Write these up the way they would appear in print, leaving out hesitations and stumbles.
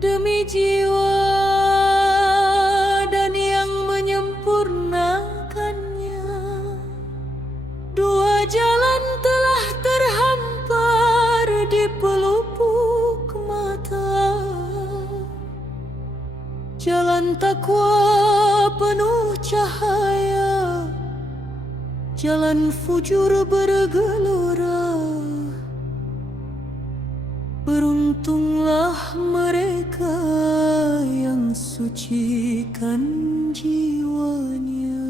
Demi jiwa dan yang menyempurnakannya, dua jalan telah terhampar di pelupuk mata. Jalan takwa penuh cahaya, jalan fujur bergelora. Beruntunglah mereka yang sucikan jiwanya.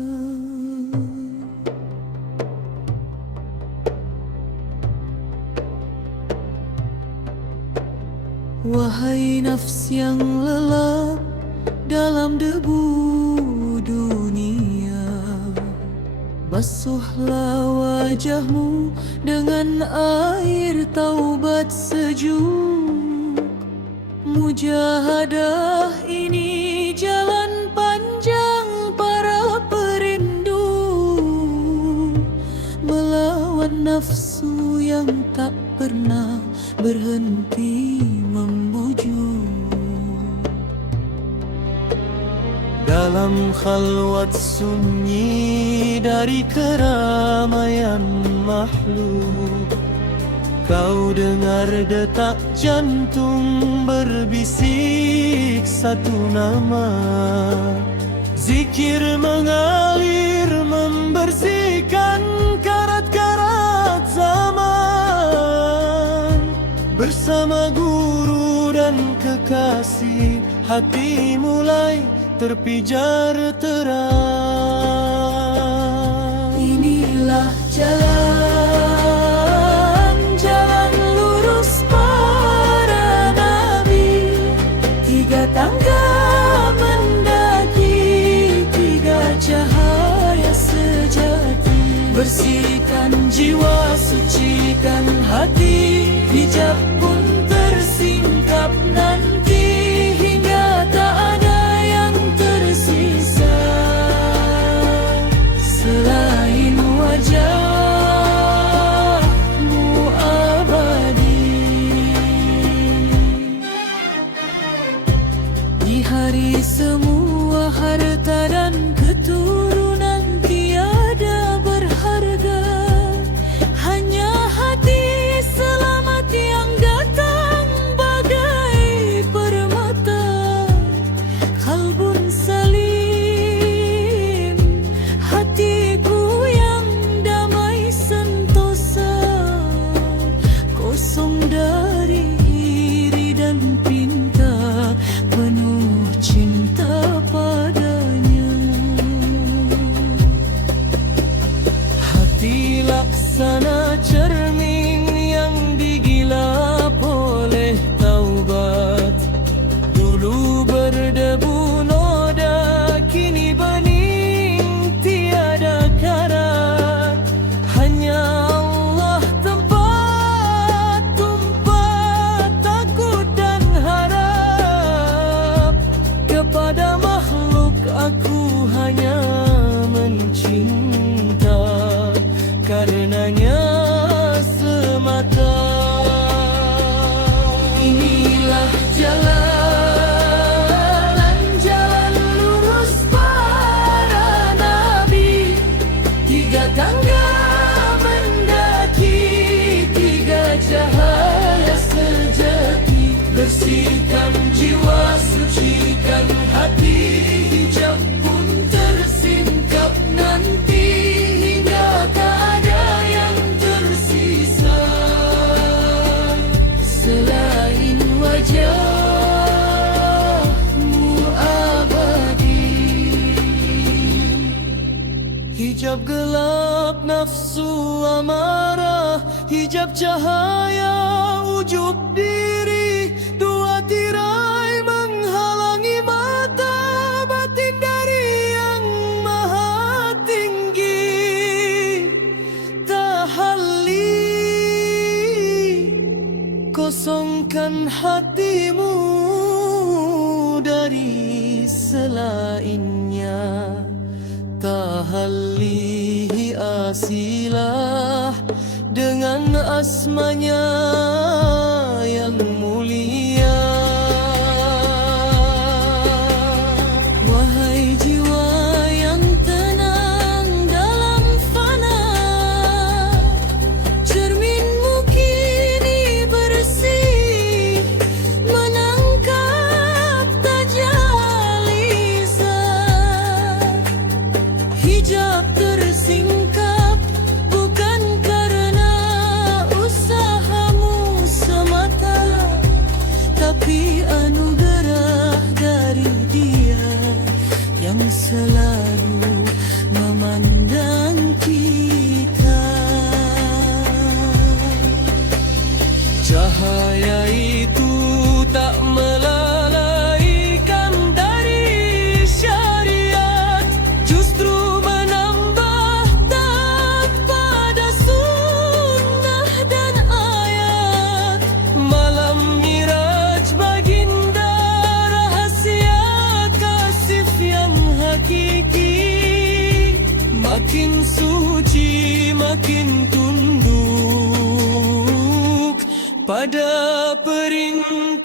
Wahai nafs yang lelap dalam debu dunia, basuhlah wajahmu dengan air taubat sejuk. Mujahadah ini jalan panjang para perindu, melawan nafsu yang tak pernah berhenti membujuk. Dalam khalwat sunyi dari keramaian makhluk, kau dengar detak jantung berbisik satu nama. Zikir mengalir membersihkan karat-karat zaman. Bersama guru dan kekasih, hati mulai terpijar terang. Inilah jalan, jalan lurus para nabi. Tiga tangga mendaki, tiga cahaya sejati. Bersihkan jiwa, sucikan hati, hijab pun tersingkap nanti. Hingga tak ada yang tersisa selain wajahmu abadi. Di hari semua harta dan keturunan tiada berharga, hanya hati selamat yang datang bagai permata. Kalbun salim, hatiku yang damai sentosa, kosong dari iri dan pinta, penuh cinta padanya. Hati laksana cermin yang digilap oleh taubat. Dulu berdebu noda, kini bening tiada karat. Hanya Allah tempat tumpah takut dan harap. Kepada makhluk aku hanya mencinta, karenanya semata. Inilah jalan, jalan lurus para nabi. Tiga tangga mendaki, tiga cahaya sejati. Bersihkan jiwa, sucikan hati, hijab pun tersingkap nanti. Hingga tak ada yang tersisa selain wajahmu abadi. Hijab gelap nafsu amarah, hijab cahaya ujub diri. Dua tirai menghalangi mata batin dari yang maha tinggi. Tak sucikan hatimu dari selainnya. Tahalli asilah dengan asmanya yang mulia. Wahai jiwa yang tenang dalam fana, cerminmu kini bersih menangkap tajalli zat. Hijab tersingkap bukan karena usahamu semata, tapi anugerah dari Dia yang selalu memandang kita. Cahaya itu tak melalaikan dari syariat, justru menambah taat pada sunnah dan ayat. Malam Miraj baginda, rahasia kasih yang hakiki. Makin suci, makin tunduk pada perintah